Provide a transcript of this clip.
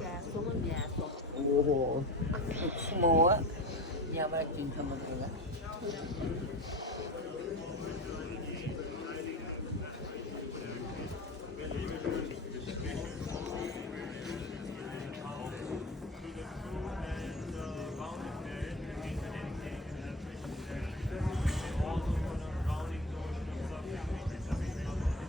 Gà xuống ở nhà xuống. Ủa, mua á, nhà ba chuyện thầm mình rồi đó.